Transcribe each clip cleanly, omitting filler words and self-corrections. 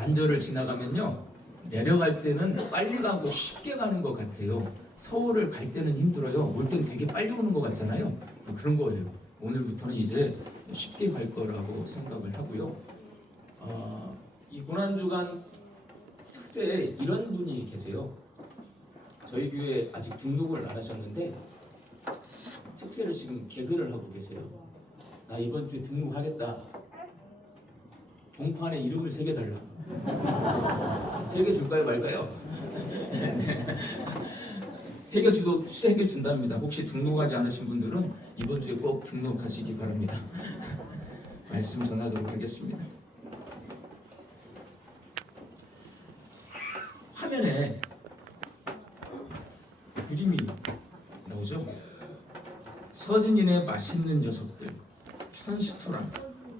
반절을 지나가면요, 내려갈 때는 빨리 가고 쉽게 가는 것 같아요. 서울을 갈 때는 힘들어요. 올 때는 되게 빨리 오는 것 같잖아요. 그런 거예요. 오늘부터는 이제 쉽게 갈 거라고 생각을 하고요. 이 고난주간 특세에 이런 분이 계세요. 저희 교회에 아직 등록을 안 하셨는데 특세를 지금 개근을 하고 계세요. 나 이번 주에 등록하겠다. 동판에 이름을 새겨달라. 새겨줄까요 말까요? 새겨준답니다. 혹시 등록하지 않으신 분들은 이번 주에 꼭 등록하시기 바랍니다. 말씀 전하도록 하겠습니다. 화면에 그림이 나오죠? 서진인의 맛있는 녀석들, 편스토랑,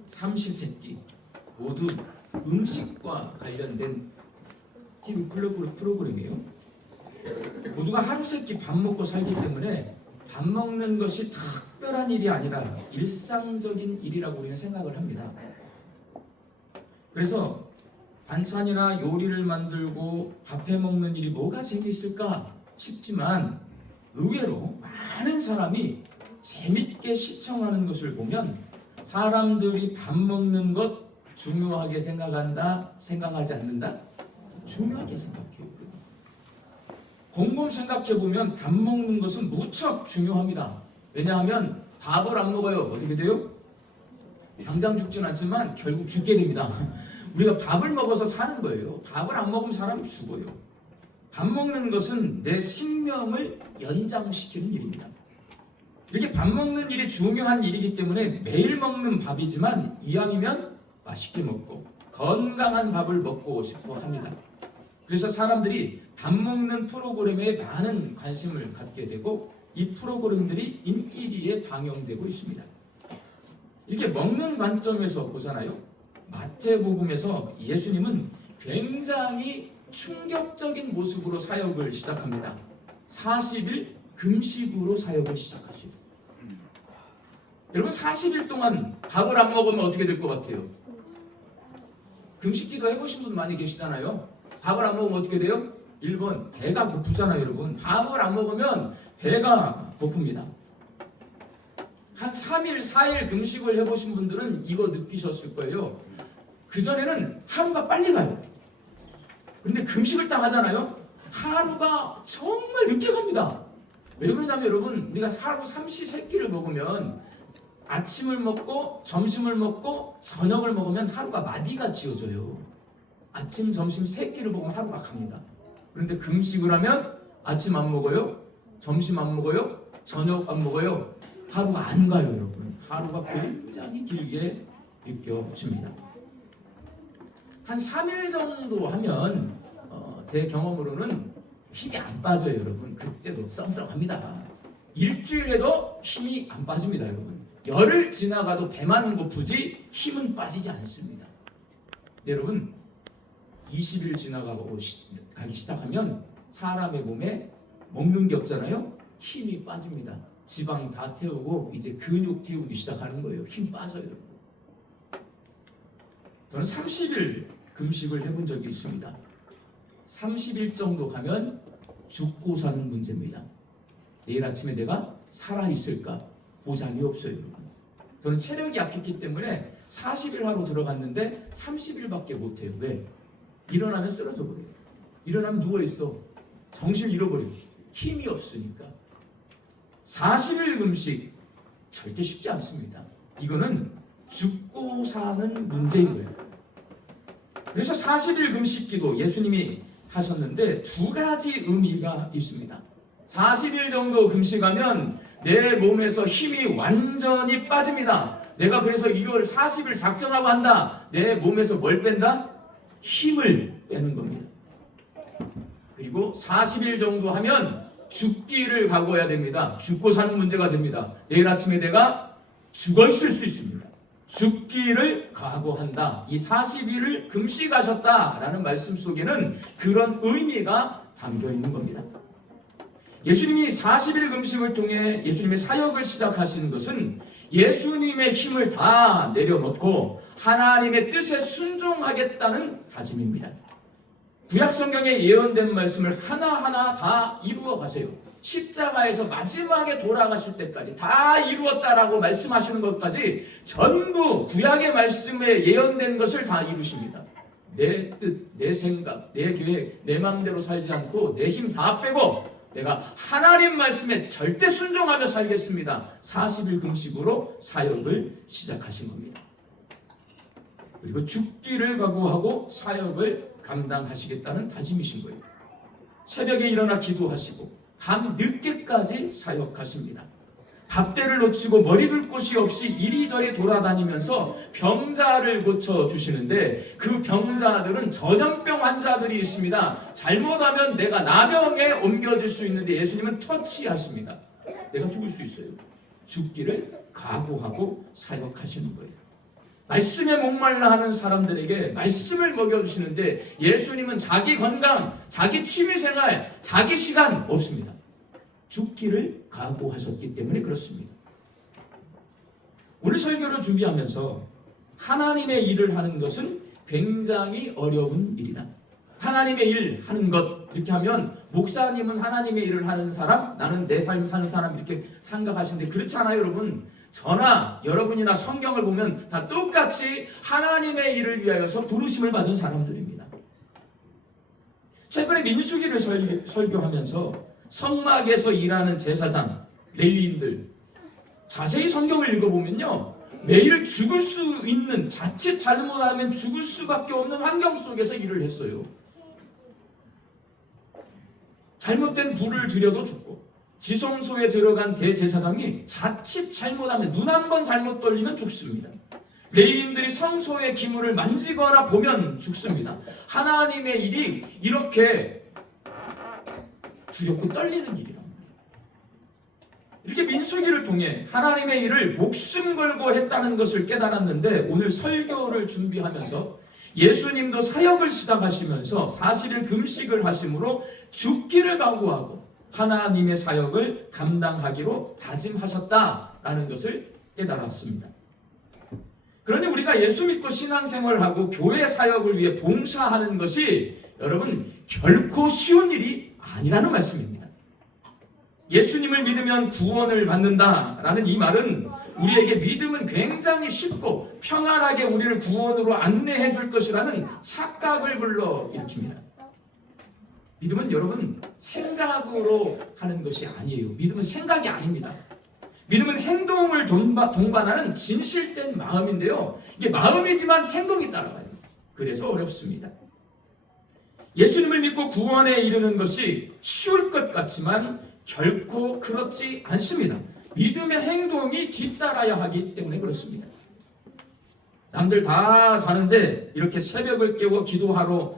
삼시세끼 모두 음식과 관련된 TV 프로그램이에요. 모두가 하루 세끼 밥 먹고 살기 때문에 밥 먹는 것이 특별한 일이 아니라 일상적인 일이라고 우리는 생각을 합니다. 그래서 반찬이나 요리를 만들고 밥해 먹는 일이 뭐가 재미있을까 싶지만 의외로 많은 사람이 재밌게 시청하는 것을 보면 사람들이 밥 먹는 것 중요하게 생각한다? 생각하지 않는다? 중요하게 생각해요. 곰곰 생각해보면 밥 먹는 것은 무척 중요합니다. 왜냐하면 밥을 안 먹어요. 어떻게 돼요? 당장 죽진 않지만 결국 죽게 됩니다. 우리가 밥을 먹어서 사는 거예요. 밥을 안 먹으면 사람이 죽어요. 밥 먹는 것은 내 생명을 연장시키는 일입니다. 이렇게 밥 먹는 일이 중요한 일이기 때문에 매일 먹는 밥이지만 이왕이면 맛있게 먹고 건강한 밥을 먹고 싶어 합니다. 그래서 사람들이 밥 먹는 프로그램에 많은 관심을 갖게 되고 이 프로그램들이 인기리에 방영되고 있습니다. 이렇게 먹는 관점에서 보잖아요. 마태복음에서 예수님은 굉장히 충격적인 모습으로 사역을 시작합니다. 40일 금식으로 사역을 시작하시고 여러분 40일 동안 밥을 안 먹으면 어떻게 될 것 같아요? 금식기도 해보신 분 많이 계시잖아요. 밥을 안 먹으면 어떻게 돼요? 1번 배가 고프잖아요. 여러분 밥을 안 먹으면 배가 고픕니다. 한 3일 4일 금식을 해보신 분들은 이거 느끼셨을 거예요. 그전에는 하루가 빨리 가요. 근데 금식을 딱 하잖아요. 하루가 정말 늦게 갑니다. 왜 그러냐면 여러분 우리가 하루 삼시세끼를 먹으면 아침을 먹고 점심을 먹고 저녁을 먹으면 하루가 마디가 지어져요. 아침 점심 세 끼를 먹으면 하루가 갑니다. 그런데 금식을 하면 아침 안 먹어요, 점심 안 먹어요, 저녁 안 먹어요. 하루가 안 가요. 여러분 하루가 굉장히 길게 느껴집니다. 한 3일 정도 하면 제 경험으로는 힘이 안 빠져요. 여러분 그때도 썽썽합니다. 일주일에도 힘이 안 빠집니다. 여러분 열흘 지나가도 배만 고프지 힘은 빠지지 않습니다. 여러분 20일 지나가고 가기 시작하면 사람의 몸에 먹는 게 없잖아요. 힘이 빠집니다. 지방 다 태우고 이제 근육 태우기 시작하는 거예요. 힘 빠져요. 저는 30일 금식을 해본 적이 있습니다. 30일 정도 가면 죽고 사는 문제입니다. 내일 아침에 내가 살아있을까 보장이 없어요. 여러분. 저는 체력이 약했기 때문에 40일 하러 들어갔는데 30일밖에 못해요. 왜? 일어나면 쓰러져 버려요. 일어나면 누워있어. 정신을 잃어버려요. 힘이 없으니까. 40일 금식 절대 쉽지 않습니다. 이거는 죽고 사는 문제인 거예요. 그래서 40일 금식기도 예수님이 하셨는데 두 가지 의미가 있습니다. 40일 정도 금식하면 내 몸에서 힘이 완전히 빠집니다. 내가 그래서 이걸 40일 작정하고 한다. 내 몸에서 뭘 뺀다? 힘을 빼는 겁니다. 그리고 40일 정도 하면 죽기를 각오해야 됩니다. 죽고 사는 문제가 됩니다. 내일 아침에 내가 죽어 있을 수 있습니다. 죽기를 각오한다. 이 40일을 금식하셨다라는 말씀 속에는 그런 의미가 담겨 있는 겁니다. 예수님이 40일 금식을 통해 예수님의 사역을 시작하신 것은 예수님의 힘을 다 내려놓고 하나님의 뜻에 순종하겠다는 다짐입니다. 구약 성경에 예언된 말씀을 하나하나 다 이루어 가세요. 십자가에서 마지막에 돌아가실 때까지 다 이루었다라고 말씀하시는 것까지 전부 구약의 말씀에 예언된 것을 다 이루십니다. 내 뜻, 내 생각, 내 계획, 내 마음대로 살지 않고 내 힘 다 빼고 내가 하나님 말씀에 절대 순종하며 살겠습니다. 40일 금식으로 사역을 시작하신 겁니다. 그리고 죽기를 각오하고 사역을 감당하시겠다는 다짐이신 거예요. 새벽에 일어나 기도하시고 밤 늦게까지 사역하십니다. 밥때를 놓치고 머리 둘 곳이 없이 이리저리 돌아다니면서 병자를 고쳐주시는데 그 병자들은 전염병 환자들이 있습니다. 잘못하면 내가 나병에 옮겨질 수 있는데 예수님은 터치하십니다. 내가 죽을 수 있어요. 죽기를 각오하고 사역하시는 거예요. 말씀에 목말라 하는 사람들에게 말씀을 먹여주시는데 예수님은 자기 건강, 자기 취미생활, 자기 시간 없습니다. 죽기를 각오하셨기 때문에 그렇습니다. 오늘 설교를 준비하면서 하나님의 일을 하는 것은 굉장히 어려운 일이다. 하나님의 일 하는 것 이렇게 하면 목사님은 하나님의 일을 하는 사람, 나는 내 삶 사는 사람 이렇게 생각하시는데 그렇지 않아요, 여러분. 저나 여러분이나 성경을 보면 다 똑같이 하나님의 일을 위하여서 부르심을 받은 사람들입니다. 최근에 민수기를 설교하면서 성막에서 일하는 제사장, 레위인들 자세히 성경을 읽어보면요, 매일 죽을 수 있는, 자칫 잘못하면 죽을 수밖에 없는 환경 속에서 일을 했어요. 잘못된 불을 들여도 죽고, 지성소에 들어간 대제사장이 자칫 잘못하면, 눈 한 번 잘못 돌리면 죽습니다. 레위인들이 성소의 기물을 만지거나 보면 죽습니다. 하나님의 일이 이렇게 두렵고 떨리는 일이란 말이에요. 이렇게 민수기를 통해 하나님의 일을 목숨 걸고 했다는 것을 깨달았는데 오늘 설교를 준비하면서 예수님도 사역을 시작하시면서 40일 금식을 하심으로 죽기를 각오하고 하나님의 사역을 감당하기로 다짐하셨다라는 것을 깨달았습니다. 그러니 우리가 예수 믿고 신앙생활하고 교회 사역을 위해 봉사하는 것이 여러분 결코 쉬운 일이 아니라는 말씀입니다. 예수님을 믿으면 구원을 받는다라는 이 말은 우리에게 믿음은 굉장히 쉽고 평안하게 우리를 구원으로 안내해 줄 것이라는 착각을 불러일으킵니다. 믿음은 여러분 생각으로 하는 것이 아니에요. 믿음은 생각이 아닙니다. 믿음은 행동을 동반하는 진실된 마음인데요. 이게 마음이지만 행동이 따라가요. 그래서 어렵습니다. 예수님을 믿고 구원에 이르는 것이 쉬울 것 같지만 결코 그렇지 않습니다. 믿음의 행동이 뒤따라야 하기 때문에 그렇습니다. 남들 다 자는데 이렇게 새벽을 깨워 기도하러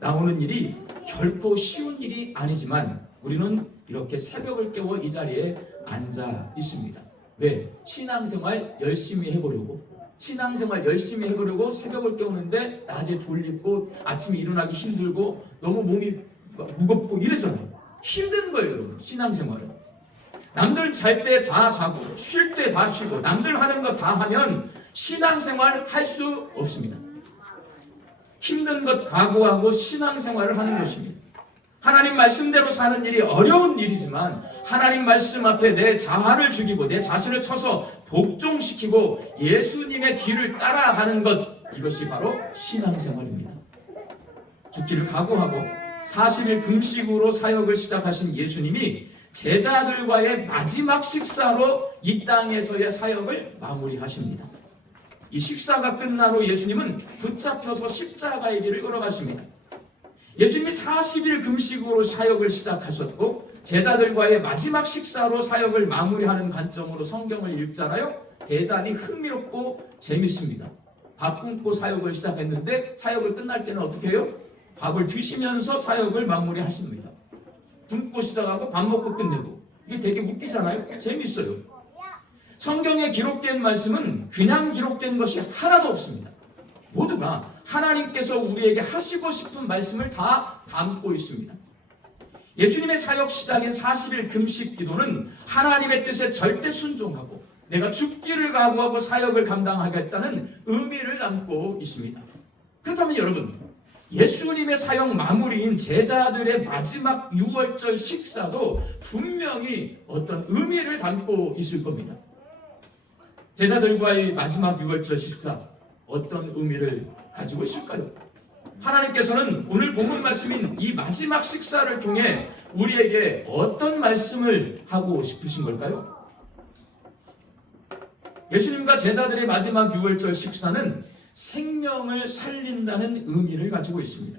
나오는 일이 결코 쉬운 일이 아니지만 우리는 이렇게 새벽을 깨워 이 자리에 앉아 있습니다. 왜? 신앙생활 열심히 해보려고. 신앙생활 열심히 해보려고 새벽을 깨우는데 낮에 졸리고 아침에 일어나기 힘들고 너무 몸이 무겁고 이러잖아요. 힘든 거예요, 여러분. 신앙생활은. 남들 잘 때 다 자고 쉴 때 다 쉬고 남들 하는 거 다 하면 신앙생활 할 수 없습니다. 힘든 것 각오하고 신앙생활을 하는 것입니다. 하나님 말씀대로 사는 일이 어려운 일이지만 하나님 말씀 앞에 내 자아를 죽이고 내 자신을 쳐서 복종시키고 예수님의 뒤를 따라가는 것, 이것이 바로 신앙생활입니다. 죽기를 각오하고 40일 금식으로 사역을 시작하신 예수님이 제자들과의 마지막 식사로 이 땅에서의 사역을 마무리하십니다. 이 식사가 끝난 후 예수님은 붙잡혀서 십자가의 길을 걸어가십니다. 예수님이 40일 금식으로 사역을 시작하셨고 제자들과의 마지막 식사로 사역을 마무리하는 관점으로 성경을 읽잖아요. 대단히 흥미롭고 재밌습니다. 밥 굶고 사역을 시작했는데 사역을 끝날 때는 어떻게 해요? 밥을 드시면서 사역을 마무리하십니다. 굶고 시작하고 밥 먹고 끝내고. 이게 되게 웃기잖아요. 재밌어요. 성경에 기록된 말씀은 그냥 기록된 것이 하나도 없습니다. 모두가 하나님께서 우리에게 하시고 싶은 말씀을 다 담고 있습니다. 예수님의 사역 시작인 40일 금식 기도는 하나님의 뜻에 절대 순종하고 내가 죽기를 각오하고 사역을 감당하겠다는 의미를 담고 있습니다. 그렇다면 여러분, 예수님의 사역 마무리인 제자들의 마지막 유월절 식사도 분명히 어떤 의미를 담고 있을 겁니다. 제자들과의 마지막 유월절 식사, 어떤 의미를 가지고 있을까요? 하나님께서는 오늘 본문 말씀인 이 마지막 식사를 통해 우리에게 어떤 말씀을 하고 싶으신 걸까요? 예수님과 제자들의 마지막 유월절 식사는 생명을 살린다는 의미를 가지고 있습니다.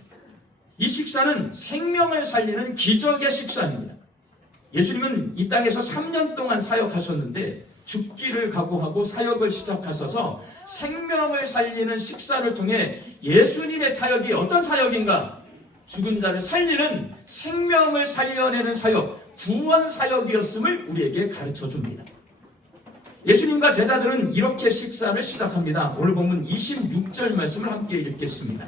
이 식사는 생명을 살리는 기적의 식사입니다. 예수님은 이 땅에서 3년 동안 사역하셨는데 죽기를 각오하고 사역을 시작하셔서 생명을 살리는 식사를 통해 예수님의 사역이 어떤 사역인가? 죽은 자를 살리는, 생명을 살려내는 사역, 구원 사역이었음을 우리에게 가르쳐 줍니다. 예수님과 제자들은 이렇게 식사를 시작합니다. 오늘 보면 26절 말씀을 함께 읽겠습니다.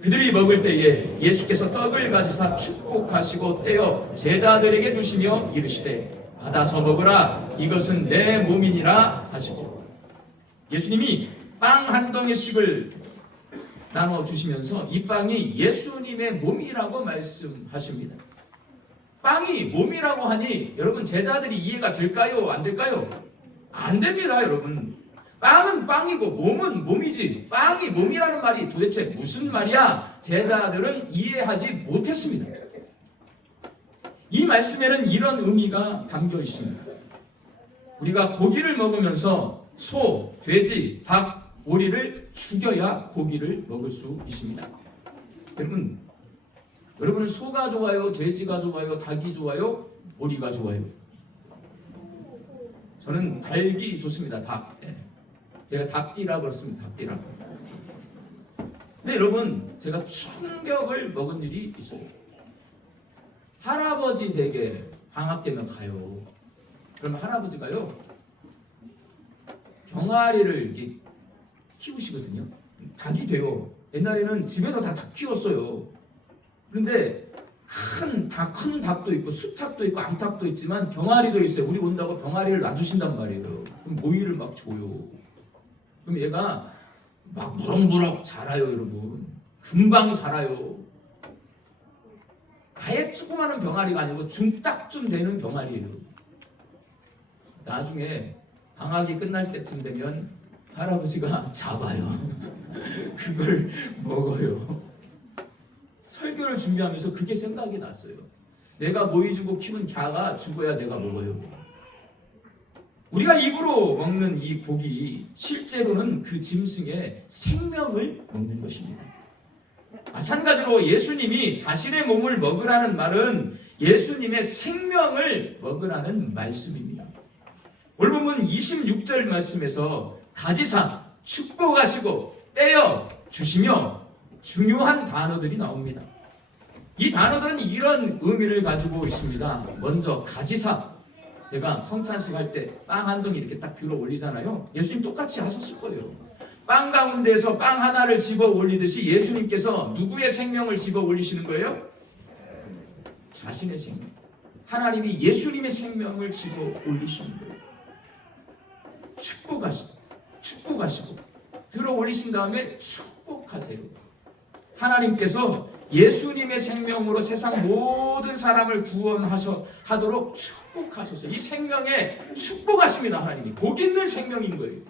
그들이 먹을 때에 예수께서 떡을 가지사 축복하시고 떼어 제자들에게 주시며 이르시되 받아서 먹으라, 이것은 내 몸이니라 하시고, 예수님이 빵 한 덩이씩을 나눠주시면서 이 빵이 예수님의 몸이라고 말씀하십니다. 빵이 몸이라고 하니 여러분, 제자들이 이해가 될까요? 안 될까요? 안 됩니다, 여러분. 빵은 빵이고 몸은 몸이지, 빵이 몸이라는 말이 도대체 무슨 말이야? 제자들은 이해하지 못했습니다. 이 말씀에는 이런 의미가 담겨 있습니다. 우리가 고기를 먹으면서 소, 돼지, 닭, 오리를 죽여야 고기를 먹을 수 있습니다. 여러분은 소가 좋아요? 돼지가 좋아요? 닭이 좋아요? 오리가 좋아요? 저는 닭이 좋습니다. 닭. 제가 닭띠라고 그랬습니다. 닭띠라고. 근데 여러분, 제가 충격을 먹은 일이 있어요. 할아버지 댁에 방학 때면 가요. 그러면 할아버지가요, 병아리를 이렇게 키우시거든요. 닭이 돼요. 옛날에는 집에서 다 닭 키웠어요. 그런데 큰 닭도 있고 수탉도 있고 암탉도 있지만 병아리도 있어요. 우리 온다고 병아리를 놔두신단 말이에요. 그럼 모이를 막 줘요. 그럼 얘가 막 무럭무럭 자라요, 여러분. 금방 자라요. 아예 조그마한 병아리가 아니고 중딱쯤 되는 병아리예요. 나중에 방학이 끝날 때쯤 되면 할아버지가 잡아요. 그걸 먹어요. 설교를 준비하면서 그게 생각이 났어요. 내가 모이 주고 키운 갸가 죽어야 내가 먹어요. 우리가 입으로 먹는 이 고기, 실제로는 그 짐승의 생명을 먹는 것입니다. 마찬가지로 예수님이 자신의 몸을 먹으라는 말은 예수님의 생명을 먹으라는 말씀입니다. 오늘 보면 26절 말씀에서 가지사 축복하시고 떼어 주시며 중요한 단어들이 나옵니다. 이 단어들은 이런 의미를 가지고 있습니다. 먼저 가지사, 제가 성찬식 할 때 빵 한 덩이 이렇게 딱 들어 올리잖아요. 예수님 똑같이 하셨을 거예요. 빵 가운데에서 빵 하나를 집어 올리듯이 예수님께서 누구의 생명을 집어 올리시는 거예요? 자신의 생명. 하나님이 예수님의 생명을 집어 올리시는 거예요. 축복하시고 들어 올리신 다음에 축복하세요. 하나님께서 예수님의 생명으로 세상 모든 사람을 구원하도록 축복하셨어요. 이 생명에 축복하십니다. 하나님이 복 있는 생명인 거예요.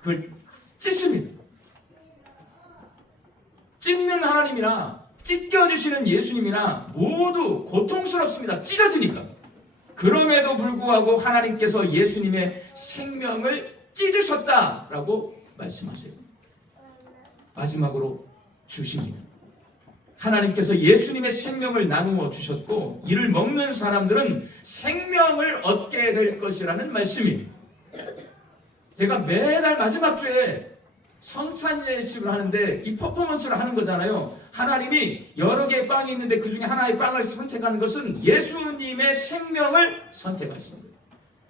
그걸 찢습니다. 찢는 하나님이나 찢겨주시는 예수님이나 모두 고통스럽습니다. 찢어지니까. 그럼에도 불구하고 하나님께서 예수님의 생명을 찢으셨다라고 말씀하세요. 마지막으로 주십니다. 하나님께서 예수님의 생명을 나누어 주셨고 이를 먹는 사람들은 생명을 얻게 될 것이라는 말씀입니다. 제가 매달 마지막 주에 성찬 예식을 하는데 이 퍼포먼스를 하는 거잖아요. 하나님이 여러 개의 빵이 있는데 그 중에 하나의 빵을 선택하는 것은 예수님의 생명을 선택하신 거예요.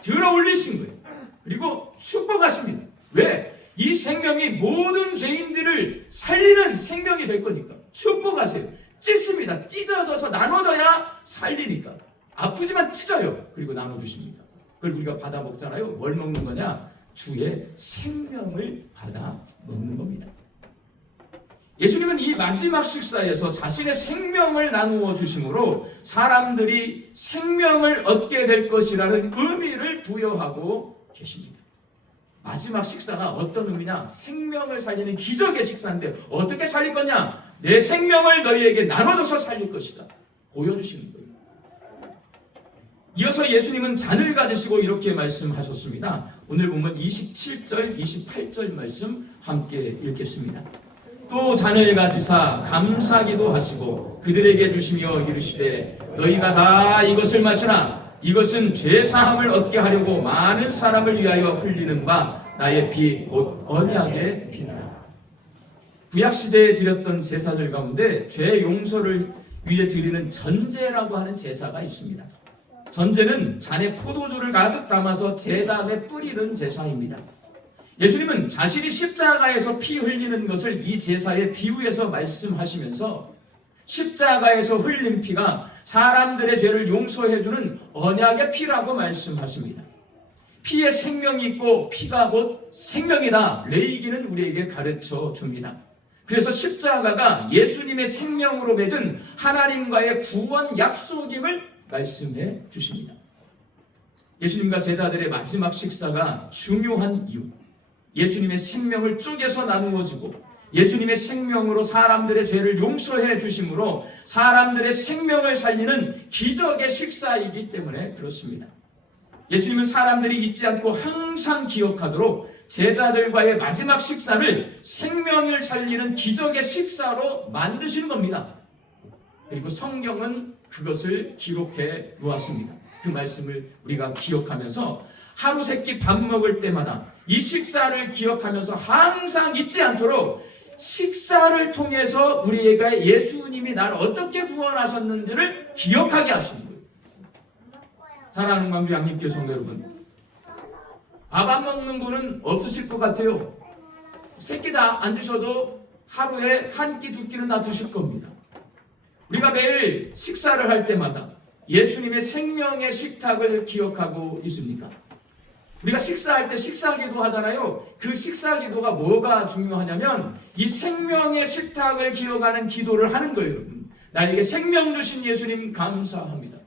들어 올리신 거예요. 그리고 축복하십니다. 왜? 이 생명이 모든 죄인들을 살리는 생명이 될 거니까 축복하세요. 찢습니다. 찢어져서 나눠져야 살리니까. 아프지만 찢어요. 그리고 나눠주십니다. 그걸 우리가 받아 먹잖아요. 뭘 먹는 거냐? 주의 생명을 받아 먹는 겁니다. 예수님은 이 마지막 식사에서 자신의 생명을 나누어 주심으로 사람들이 생명을 얻게 될 것이라는 의미를 부여하고 계십니다. 마지막 식사가 어떤 의미냐? 생명을 살리는 기적의 식사인데 어떻게 살릴 거냐? 내 생명을 너희에게 나눠줘서 살릴 것이다. 보여주시는 거예요. 이어서 예수님은 잔을 가지시고 이렇게 말씀하셨습니다. 오늘 보면 27절, 28절 말씀 함께 읽겠습니다. 또 잔을 가지사 감사기도 하시고 그들에게 주시며 이르시되 너희가 다 이것을 마시나 이것은 죄사함을 얻게 하려고 많은 사람을 위하여 흘리는 바 나의 피 곧 언약의 피니라. 구약시대에 드렸던 제사들 가운데 죄 용서를 위해 드리는 전제라고 하는 제사가 있습니다. 전제는 잔에 포도주를 가득 담아서 제단에 뿌리는 제사입니다. 예수님은 자신이 십자가에서 피 흘리는 것을 이 제사에 비유해서 말씀하시면서 십자가에서 흘린 피가 사람들의 죄를 용서해주는 언약의 피라고 말씀하십니다. 피에 생명이 있고 피가 곧 생명이다. 레위기는 우리에게 가르쳐 줍니다. 그래서 십자가가 예수님의 생명으로 맺은 하나님과의 구원 약속임을 말씀해 주십니다. 예수님과 제자들의 마지막 식사가 중요한 이유, 예수님의 생명을 쪼개서 나누어지고 예수님의 생명으로 사람들의 죄를 용서해 주심으로 사람들의 생명을 살리는 기적의 식사이기 때문에 그렇습니다. 예수님은 사람들이 잊지 않고 항상 기억하도록 제자들과의 마지막 식사를 생명을 살리는 기적의 식사로 만드시는 겁니다. 그리고 성경은 그것을 기록해 놓았습니다. 그 말씀을 우리가 기억하면서 하루 세끼 밥 먹을 때마다 이 식사를 기억하면서 항상 잊지 않도록 식사를 통해서 우리에게 예수님이 나를 어떻게 구원하셨는지를 기억하게 하시는 거예요. 사랑하는 광주 양림교회 성도 여러분, 밥 안 먹는 분은 없으실 것 같아요. 세끼 다 안 드셔도 하루에 한 끼, 두 끼는 다 드실 겁니다. 우리가 매일 식사를 할 때마다 예수님의 생명의 식탁을 기억하고 있습니까? 우리가 식사할 때 식사기도 하잖아요. 그 식사기도가 뭐가 중요하냐면 이 생명의 식탁을 기억하는 기도를 하는 거예요. 여러분. 나에게 생명 주신 예수님 감사합니다.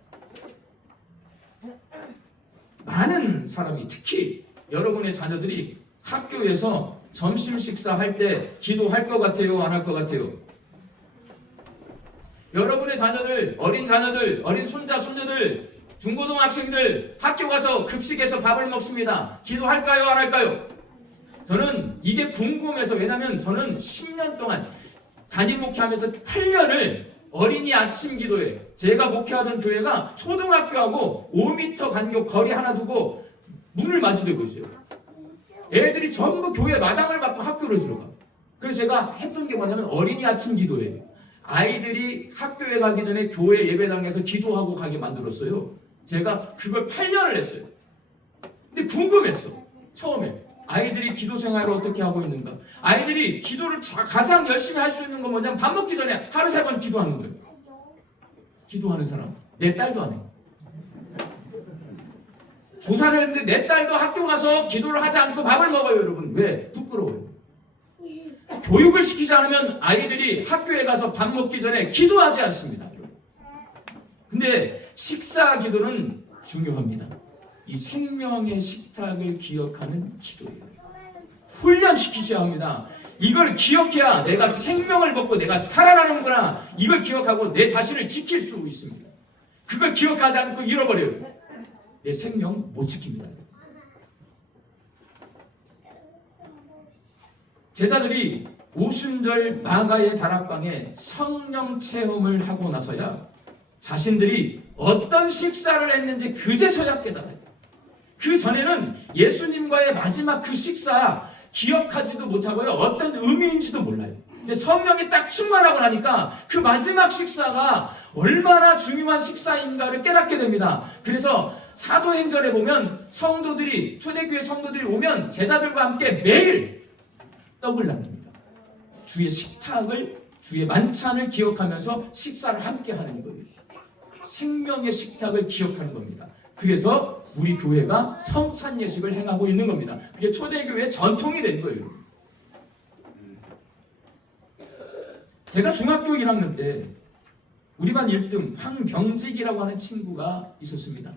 많은 사람이, 특히 여러분의 자녀들이 학교에서 점심 식사할 때 기도할 것 같아요? 안 할 것 같아요? 여러분의 자녀들, 어린 손자, 손녀들, 중고등학생들 학교 가서 급식에서 밥을 먹습니다. 기도할까요? 안 할까요? 저는 이게 궁금해서, 왜냐하면 저는 10년 동안 담임 목회하면서 8년을 어린이 아침 기도회, 제가 목회하던 교회가 초등학교하고 5m 간격 거리 하나 두고 문을 마주대고 있어요. 애들이 전부 교회 마당을 받고 학교로 들어가. 그래서 제가 했던 게 뭐냐면 어린이 아침 기도회예요. 아이들이 학교에 가기 전에 교회 예배당에서 기도하고 가게 만들었어요. 제가 그걸 8년을 했어요. 근데 궁금했어. 처음에 아이들이 기도 생활을 어떻게 하고 있는가. 아이들이 기도를 가장 열심히 할 수 있는 건 뭐냐면 밥 먹기 전에 하루 3번 기도하는 거예요. 기도하는 사람 내 딸도 안 해. 조사를 했는데 내 딸도 학교 가서 기도를 하지 않고 밥을 먹어요. 여러분 왜? 부끄러워요. 교육을 시키지 않으면 아이들이 학교에 가서 밥 먹기 전에 기도하지 않습니다. 근데 식사 기도는 중요합니다. 이 생명의 식탁을 기억하는 기도예요. 훈련시키셔야 합니다. 이걸 기억해야 내가 생명을 먹고 내가 살아나는구나. 이걸 기억하고 내 자신을 지킬 수 있습니다. 그걸 기억하지 않고 잃어버려요. 내 생명 못 지킵니다. 제자들이 오순절 마가의 다락방에 성령 체험을 하고 나서야 자신들이 어떤 식사를 했는지 그제서야 깨달아요. 그 전에는 예수님과의 마지막 그 식사 기억하지도 못하고요. 어떤 의미인지도 몰라요. 근데 성령이 딱 충만하고 나니까 그 마지막 식사가 얼마나 중요한 식사인가를 깨닫게 됩니다. 그래서 사도행전에 보면 성도들이, 초대교회 성도들이 오면 제자들과 함께 매일 떡을 나눕니다. 주의 식탁을 주의 만찬을 기억하면서 식사를 함께 하는 거예요. 생명의 식탁을 기억하는 겁니다. 그래서 우리 교회가 성찬 예식을 행하고 있는 겁니다. 그게 초대교회의 전통이 된 거예요. 제가 중학교 1학년 때 우리 반 1등 황병직이라고 하는 친구가 있었습니다.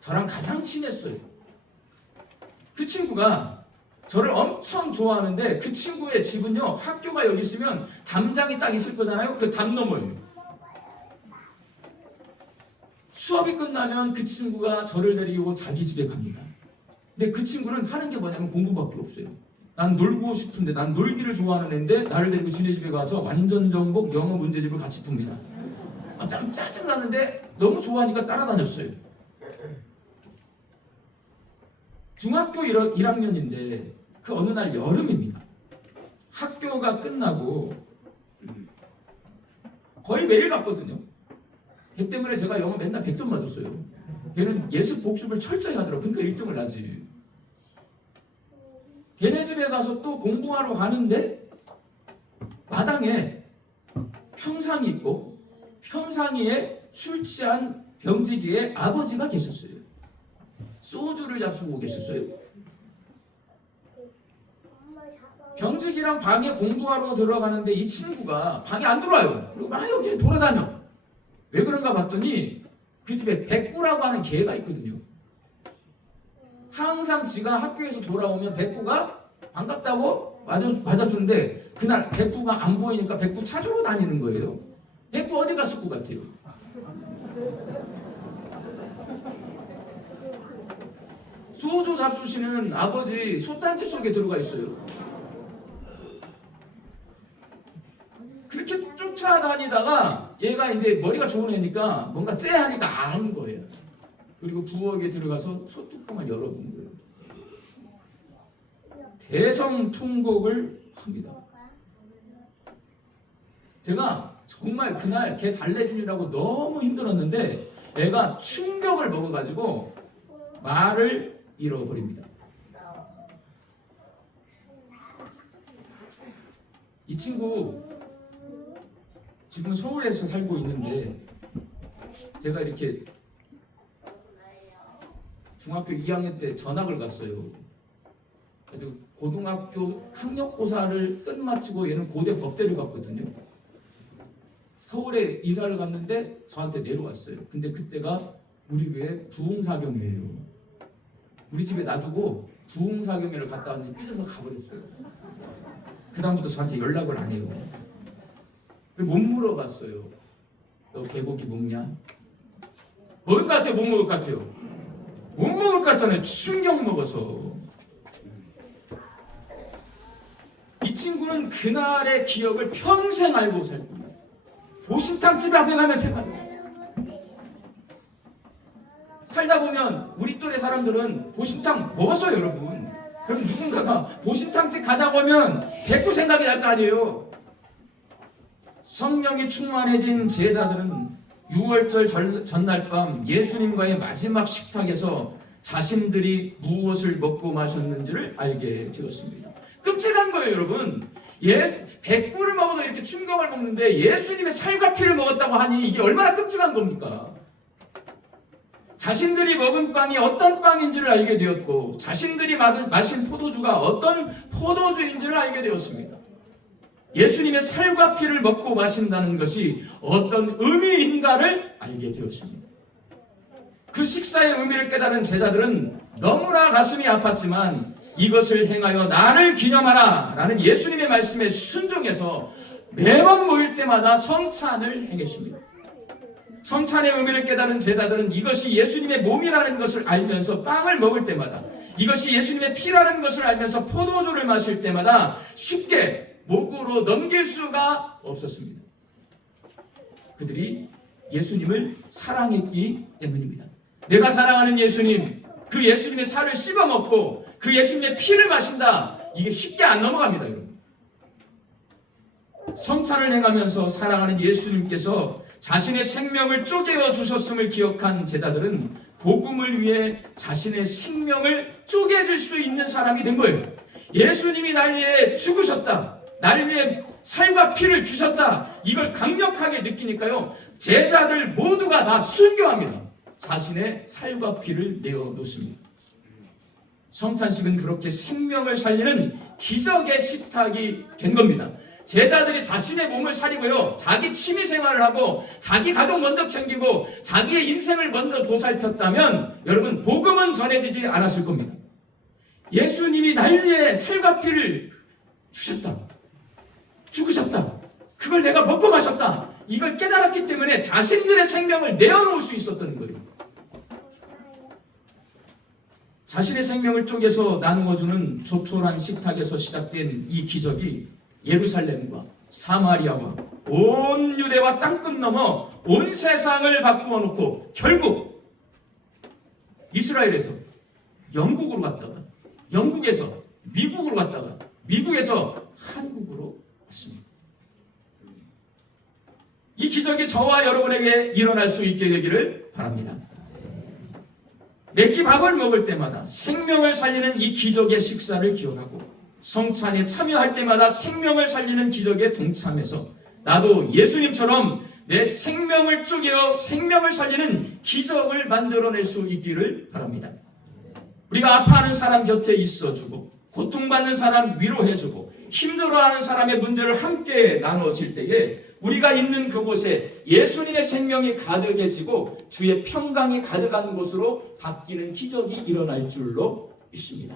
저랑 가장 친했어요. 그 친구가 저를 엄청 좋아하는데 그 친구의 집은요, 학교가 여기 있으면 담장이 딱 있을 거잖아요. 그 담 너머예요. 수업이 끝나면 그 친구가 저를 데리고 자기 집에 갑니다. 근데 그 친구는 하는 게 뭐냐면 공부밖에 없어요. 난 놀고 싶은데, 난 놀기를 좋아하는 애인데 나를 데리고 지네 집에 가서 완전 정복 영어 문제집을 같이 풉니다. 참 짜증나는데 너무 좋아하니까 따라다녔어요. 중학교 1학년인데 그 어느 날 여름입니다. 학교가 끝나고 거의 매일 갔거든요. 걔 때문에 제가 영어 맨날 100점 맞았어요. 걔는 예습 복습을 철저히 하더라고. 그러니까 1등을 하지. 걔네 집에 가서 또 공부하러 가는데 마당에 평상이 있고 평상 위에 술 취한 병지기의 아버지가 계셨어요. 소주를 잡수고 계셨어요. 병직이랑 방에 공부하러 들어가는데 이 친구가 방에 안 들어와요. 그리고 막 여기 돌아다녀. 왜 그런가 봤더니 그 집에 백구라고 하는 개가 있거든요. 항상 지가 학교에서 돌아오면 백구가 반갑다고 맞아주는데 그날 백구가 안 보이니까 백구 찾으러 다니는 거예요. 백구 어디 갔을 것 같아요? 소주 잡수시는 아버지 솥단지 속에 들어가 있어요. 그렇게 쫓아다니다가 얘가 이제 머리가 좋은 애니까 뭔가 쎄하니까 아는 거예요. 그리고 부엌에 들어가서 소뚜껑을 열어본 거예요. 대성통곡을 합니다. 제가 정말 그날 걔 달래주느라고 너무 힘들었는데 애가 충격을 먹어가지고 말을 잃어버립니다. 이 친구 지금 서울에서 살고 있는데 제가 이렇게 중학교 2학년 때 전학을 갔어요. 그래서 고등학교 학력고사를 끝마치고 얘는 고대 법대를 갔거든요. 서울에 이사를 갔는데 저한테 내려왔어요. 근데 그때가 우리 교회 부흥사경회예요. 우리 집에 놔두고 부흥사경회를 갔다 왔는데 삐져서 가버렸어요. 그 다음부터 저한테 연락을 안 해요. 못 물어봤어요. 너 개고기 먹냐? 먹을 것 같아요? 못 먹을 것 같아요? 못 먹을 것 같잖아요. 충격 먹어서. 이 친구는 그날의 기억을 평생 알고 살 겁니다. 보신탕집 앞에 가면 생각해요. 살다 보면 우리 또래 사람들은 보신탕 먹었어요, 여러분. 그럼 누군가가 보신탕집 가자고 하면 백구 생각이 날 거 아니에요. 성령이 충만해진 제자들은 6월절 전날 밤 예수님과의 마지막 식탁에서 자신들이 무엇을 먹고 마셨는지를 알게 되었습니다. 끔찍한 거예요, 여러분. 백구를 먹어도 이렇게 충격을 먹는데 예수님의 살과 피를 먹었다고 하니 이게 얼마나 끔찍한 겁니까? 자신들이 먹은 빵이 어떤 빵인지를 알게 되었고 자신들이 마신 포도주가 어떤 포도주인지를 알게 되었습니다. 예수님의 살과 피를 먹고 마신다는 것이 어떤 의미인가를 알게 되었습니다. 그 식사의 의미를 깨달은 제자들은 너무나 가슴이 아팠지만 이것을 행하여 나를 기념하라 라는 예수님의 말씀에 순종해서 매번 모일 때마다 성찬을 행했습니다. 성찬의 의미를 깨달은 제자들은 이것이 예수님의 몸이라는 것을 알면서 빵을 먹을 때마다 이것이 예수님의 피라는 것을 알면서 포도주를 마실 때마다 쉽게 목으로 넘길 수가 없었습니다. 그들이 예수님을 사랑했기 때문입니다. 내가 사랑하는 예수님, 그 예수님의 살을 씹어먹고 그 예수님의 피를 마신다. 이게 쉽게 안 넘어갑니다, 여러분. 성찬을 행하면서 사랑하는 예수님께서 자신의 생명을 쪼개어 주셨음을 기억한 제자들은 복음을 위해 자신의 생명을 쪼개줄 수 있는 사람이 된 거예요. 예수님이 날 위해 죽으셨다. 날 위해 살과 피를 주셨다. 이걸 강력하게 느끼니까요. 제자들 모두가 다 순교합니다. 자신의 살과 피를 내어놓습니다. 성찬식은 그렇게 생명을 살리는 기적의 식탁이 된 겁니다. 제자들이 자신의 몸을 살리고요. 자기 취미 생활을 하고 자기 가족 먼저 챙기고 자기의 인생을 먼저 보살폈다면 여러분 복음은 전해지지 않았을 겁니다. 예수님이 날 위해 살과 피를 주셨다. 죽으셨다. 그걸 내가 먹고 마셨다. 이걸 깨달았기 때문에 자신들의 생명을 내어놓을 수 있었던 거예요. 자신의 생명을 쪼개서 나누어주는 조촐한 식탁에서 시작된 이 기적이 예루살렘과 사마리아와 온 유대와 땅끝 넘어 온 세상을 바꾸어 놓고 결국 이스라엘에서 영국으로 갔다가 영국에서 미국으로 갔다가 미국에서 한국으로 왔습니다. 이 기적이 저와 여러분에게 일어날 수 있게 되기를 바랍니다. 몇 끼 밥을 먹을 때마다 생명을 살리는 이 기적의 식사를 기억하고 성찬에 참여할 때마다 생명을 살리는 기적에 동참해서 나도 예수님처럼 내 생명을 쪼개어 생명을 살리는 기적을 만들어낼 수 있기를 바랍니다. 우리가 아파하는 사람 곁에 있어주고 고통받는 사람 위로해주고 힘들어하는 사람의 문제를 함께 나눠질 때에 우리가 있는 그곳에 예수님의 생명이 가득해지고 주의 평강이 가득한 곳으로 바뀌는 기적이 일어날 줄로 믿습니다.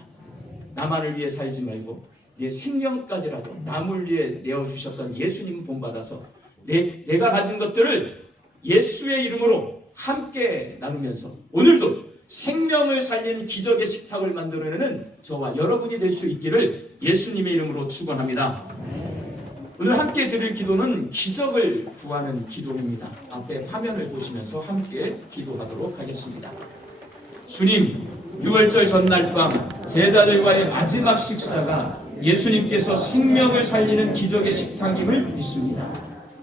나만을 위해 살지 말고 내 생명까지라도 남을 위해 내어주셨던 예수님 본받아서 내가 가진 것들을 예수의 이름으로 함께 나누면서 오늘도 생명을 살리는 기적의 식탁을 만들어내는 저와 여러분이 될 수 있기를 예수님의 이름으로 축원합니다. 오늘 함께 드릴 기도는 기적을 구하는 기도입니다. 앞에 화면을 보시면서 함께 기도하도록 하겠습니다. 주님, 6월절 전날 밤 제자들과의 마지막 식사가 예수님께서 생명을 살리는 기적의 식탁임을 믿습니다.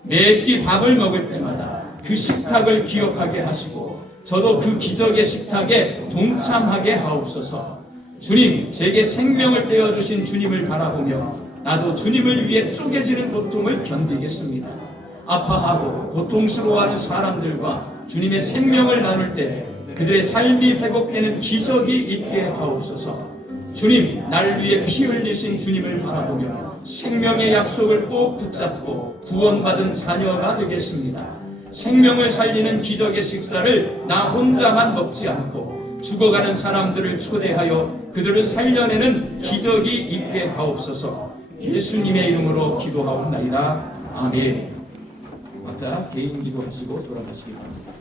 매 끼 밥을 먹을 때마다 그 식탁을 기억하게 하시고 저도 그 기적의 식탁에 동참하게 하옵소서. 주님, 제게 생명을 떼어주신 주님을 바라보며 나도 주님을 위해 쪼개지는 고통을 견디겠습니다. 아파하고 고통스러워하는 사람들과 주님의 생명을 나눌 때 그들의 삶이 회복되는 기적이 있게 하옵소서. 주님, 날 위해 피 흘리신 주님을 바라보며 생명의 약속을 꼭 붙잡고 구원받은 자녀가 되겠습니다. 생명을 살리는 기적의 식사를 나 혼자만 먹지 않고 죽어가는 사람들을 초대하여 그들을 살려내는 기적이 있게 하옵소서. 예수님의 이름으로 기도하옵나이다. 아멘. 각자 개인 기도하시고 돌아가시기 바랍니다.